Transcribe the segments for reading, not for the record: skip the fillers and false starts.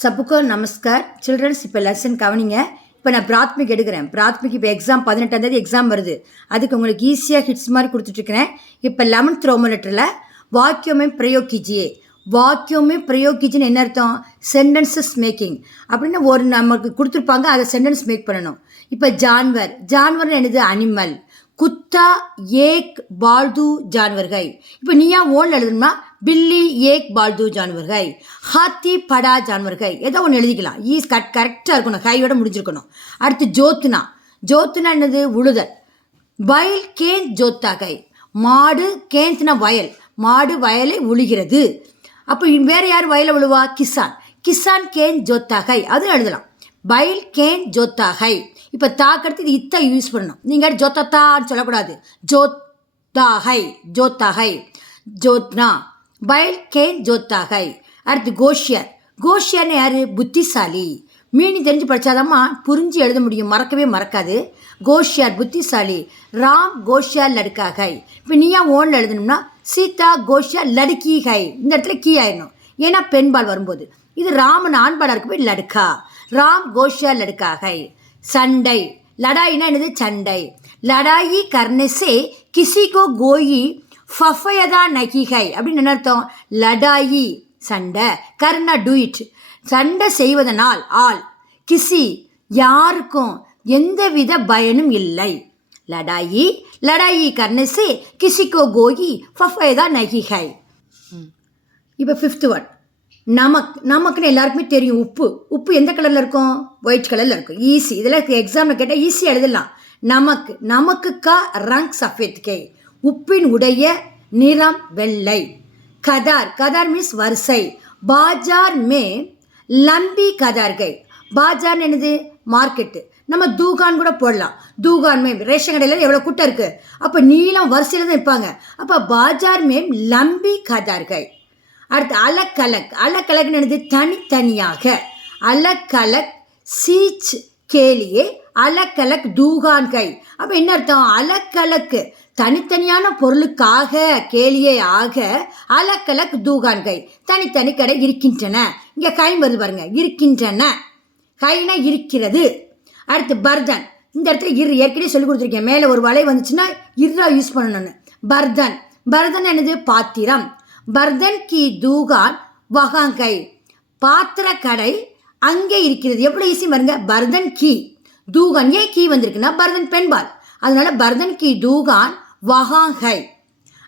सबको नमस्कार चिल्ड्रंस இப்போ லெசன் கவனிங்க. இப்போ நான் பிராத்மிக் எடுக்கிறேன். பிராத்மிக் இப்போ எக்ஸாம் 18ஆம் தேதி எக்ஸாம் வருது. அதுக்கு உங்களுக்கு ஈஸியாக ஹிட்ஸ் மாதிரி கொடுத்துட்ருக்கிறேன். இப்போ 11th ரோமன் லெட்டரில் வாக்கியமே பிரயோக் कीजिए. வாக்கியமே பிரயோக் कीजिए என்ன அர்த்தம்? சென்டென்சஸ் மேக்கிங் அப்படின்னு ஒரு நமக்கு கொடுத்துருப்பாங்க, அதை சென்டென்ஸ் மேக் பண்ணணும். இப்போ ஜான்வர், ஜான்வர் என்னது? அனிமல். குத்தா ஏக் பால்து ஜான்வர்கள். இப்போ நீயா ஓன் எழுதணும்னா பில்லி ஏக் பால்து ஜான்வர்கள், ஹாத்தி படா ஜான்வர்கள், ஏதோ ஒன்று எழுதிக்கலாம். கரெக்டாக இருக்கணும், கையோட முடிஞ்சிருக்கணும். அடுத்து ஜோத்னா, ஜோத்னா என்னது? உழுதல். வயல் கேன் ஜோத்தாகை, மாடு கேந்த்னா வயல், மாடு வயலை உழுகிறது. அப்போ வேறு யார் வயலை உழுவா? கிசான், கிசான் கேன் ஜோத்தாகை, அதுவும் எழுதலாம். பைல் கேன் ஜோத்தாகை. இப்போ தாக்கடுத்து இது இத்தா யூஸ் பண்ணணும். நீங்கள் ஜோத்தான்னு சொல்லக்கூடாது. ஜோத்தாகை, ஜோத்தாகை, ஜோத்னா. பைல் கேன் ஜோத்தாகை. அடுத்து கோஷியர், கோஷியர்னு யார்? புத்திசாலி. மீனிங் தெரிஞ்சு படித்தாதாம்மா புரிஞ்சு எழுத முடியும், மறக்கவே மறக்காது. கோஷியார் புத்திசாலி. ராம் கோஷியார் லடுக்காகை. இப்போ நீயா ஓனில் எழுதணும்னா சீதா கோஷியார் லடுக்கீகை. இந்த இடத்துல கீ ஆயிடணும், ஏன்னா பெண்பால் வரும்போது. இது ராமன் ஆண்பாடாக இருக்கு போய் லடுக்கா. ராம் கோஷியார் லடுக்காகை. சண்டை, லடாயினா என்னது? சண்டை. லடாயி கர்னசே கிசிகோ கோயி ஃபஃபயதா நகிகை அப்படின்னு என்ன அர்த்தம்? லடாயி சண்டை, கர்னா டூ இட், சண்டை செய்வதனால், ஆள், கிசி யாருக்கும் எந்தவித பயனும் இல்லை. லடாயி, லடாயி கர்னசே கிசிகோ கோயி ஃபஃபயதா நகிகை. இப்போ 5th ஒன் நமக். நமக்குன்னு எல்லாருக்குமே தெரியும். உப்பு, உப்பு எந்த கலரில் இருக்கும்? ஒயிட் கலரில் இருக்கும். ஈஸி, இதெல்லாம் எக்ஸாமில் கேட்டால் ஈஸியாக எழுதலாம். நமக்கு, நமக்குக்கா ரங் சஃபேத் கே, உப்பின் உடைய நிறம் வெள்ளை. கதார், கதார் மீன்ஸ் வரிசை. பாஜார் மே லம்பி கதார்கை. பாஜார் என்னது? மார்க்கெட்டு. நம்ம தூகான் கூட போடலாம். தூகான் மே ரேஷன் கடையில் எவ்வளோ கூட்டம் இருக்குது, அப்போ நீளம் வரிசையில் தான் இருப்பாங்க. அப்போ பாஜார் மே லம்பி கதார்கை. அடுத்து அலக்கலக், அலக்கலக்னு என்னது? தனித்தனியாக. அலக்கலக் சீச் கேலியே அலக்கலக் தூகான்கை. அப்போ என்ன அர்த்தம்? அலக்கலக்கு தனித்தனியான பொருளுக்காக, கேலியே ஆக, அலக்கலக் தூகான்கை தனித்தனி கடை இருக்கின்றன. இங்கே கை வருது பாருங்க, இருக்கின்றன. கைனா இருக்கிறது. அடுத்து பர்தன், இந்த இடத்துல ஏற்கனவே சொல்லி கொடுத்துருக்கேன். மேலே ஒரு வலை வந்துச்சுன்னா இருரா யூஸ் பண்ணணும்னு. பர்தன், பர்தன் என்னது? பாத்திரம். பர்தன் கி தூகான் வகாங்கை, பாத்திர கடை அங்கே இருக்கிறது. எவ்வளோ ஈஸி பாருங்க. பர்தன் கி தூகான், ஏன் கீ வந்திருக்குன்னா பர்தன் பெண்பால், அதனால பர்தன் கி தூகான் வகாங்கை.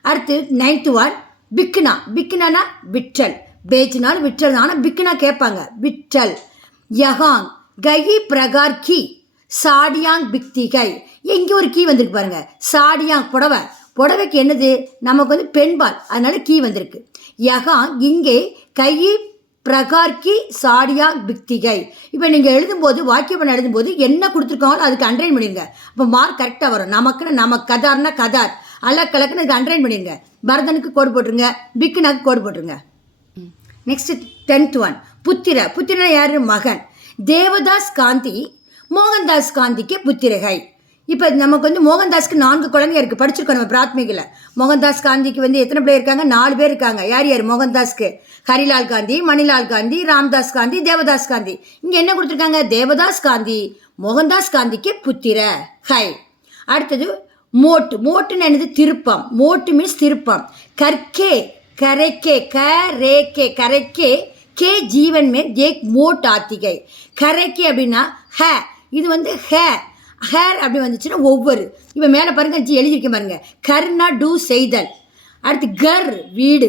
அடுத்து 9th ஒன் பிக்னா. பிக்னானா விற்றல். பேச்சுனாலும் விற்றல் தான், ஆனால் பிக்னா கேட்பாங்க. விற்றல். யகாங் ககி பிரகார் கி சாடியாங் பிக்திகை. இங்கே ஒரு கீ வந்திருக்கு பாருங்க. சாடியாங் புடவை, புடவைக்கு என்னது? நமக்கு வந்து பெண்பால், அதனால கீ வந்திருக்கு. யகாங் இங்கே கை பிரகார்கி சாடியா பிக்திகை. இப்போ நீங்கள் எழுதும்போது, வாக்கியம் எழுதும்போது என்ன கொடுத்துருக்காங்களோ அதுக்கு அண்ட்ரைன் பண்ணிடுங்க. அப்போ மார்க் கரெக்டாக வரும். நமக்குன்னு நமக்கு, கதார்னா கதார், அலக்கலக்குன்னு அதுக்கு அண்ட்ரைன் பண்ணிடுங்க. பரதனுக்கு கோடு போட்டுருங்க, பிக்குனாக்கு கோடு போட்டுருங்க. நெக்ஸ்ட் 10th ஒன் புத்திர. புத்திரனா யார்? மகன். தேவதாஸ் காந்தி மோகன்தாஸ் காந்திக்கு புத்திரகை. இப்போ நமக்கு வந்து மோகன்தாஸ்க்கு 4 குழந்தைங்க இருக்குது, படிச்சிருக்கோம் நம்ம பிராத்மிகில். மோகன்தாஸ் காந்திக்கு வந்து எத்தனை பேர் இருக்காங்க? 4 பேர் இருக்காங்க. யார் யார்? மோகன்தாஸ்க்கு ஹரிலால் காந்தி, மணிலால் காந்தி, ராம்தாஸ் காந்தி, தேவதாஸ் காந்தி. இங்கே என்ன கொடுத்துருக்காங்க? தேவதாஸ் காந்தி மோகன்தாஸ் காந்திக்கு புத்திர ஹை. அடுத்தது மோட்டு. மோட்டுன்னு என்னது? திருப்பம். மோட்டு மீன்ஸ் திருப்பம். கற்கே கரைக்கே, கரேக்கே கரைக்கே, கே ஜீவன் மே ஏக் மோட் ஆத்திகை. கரைக்கே அப்படின்னா ஹ, இது வந்து ஹ, ஹேர் அப்படி வந்துச்சுன்னா ஒவ்வொரு. இப்போ மேலே பாருங்க எழுதியிருக்கேன் பாருங்க. கர்னா டூ செய்தல். அடுத்து கர் வீடு,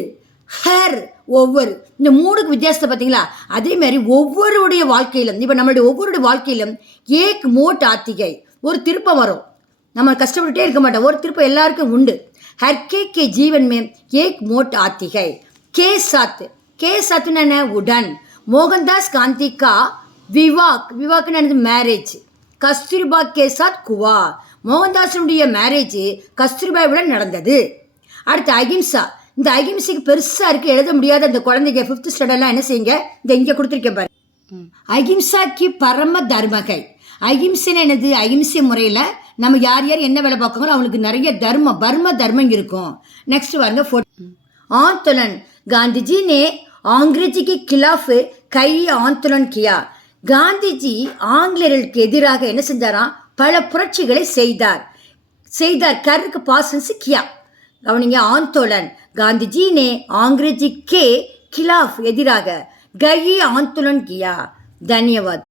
ஹேர் ஒவ்வொரு. இந்த 3க்கு வித்தியாசத்தை பார்த்தீங்களா? அதே மாதிரி ஒவ்வொருடைய வாழ்க்கையிலும், இப்போ நம்மளுடைய ஒவ்வொருடைய வாழ்க்கையிலும் ஏக் மோட் ஆத்திகை, ஒரு திருப்பம் வரும். நம்ம கஷ்டப்பட்டுட்டே இருக்க மாட்டோம், ஒரு திருப்பம் எல்லாருக்கும் உண்டு. ஹர்கே கே ஜீவன் மே ஏக் மோட் ஆத்திகை. கே சாத், கே சாத்துன்னு என்ன? உடன். மோகன்தாஸ் காந்திகா விவாக், விவாக்குன்னு என்னது? மேரேஜ். கஸ்தூரிபா கே சாத் குவா, மோகன்தாஸனுடைய மேரேஜ் கஸ்தூரிபாவுடன் நடந்தது. அடுத்து அகிம்சா. இந்த அகிம்சைக்கு பெருசாக இருக்குது, எழுத முடியாத அந்த குழந்தைங்க 5th ஸ்டாண்டர்ட்லாம் என்ன செய்யுங்க, இந்த இங்கே கொடுத்துருக்கேன் பாரு. அகிம்சாக்கு பரம தர்மகை. அகிம்சைன்னு என்னது? அகிம்சை முறையில் நம்ம யார் யார் என்ன வேலை பார்க்கறோம் அவங்களுக்கு நிறைய தர்மம், பர்ம தர்மம் இருக்கும். நெக்ஸ்ட் வாங்க. ஆந்தோலன். காந்திஜி நே अंग्रेजी के खिलाफ கை ஆந்தோலன் கியா. காந்திஜி ஆங்கிலேயர்களுக்கு எதிராக என்ன செஞ்சாராம்? பல புரட்சிகளை செய்தார். கருக்கு பாசன்ஸ் கியா. கவனிங்க, ஆந்தோலன். காந்திஜி ने अंग्रेजी के खिलाफ எதிராக கை ஆந்தோலன் கியா. தன்யவாத்.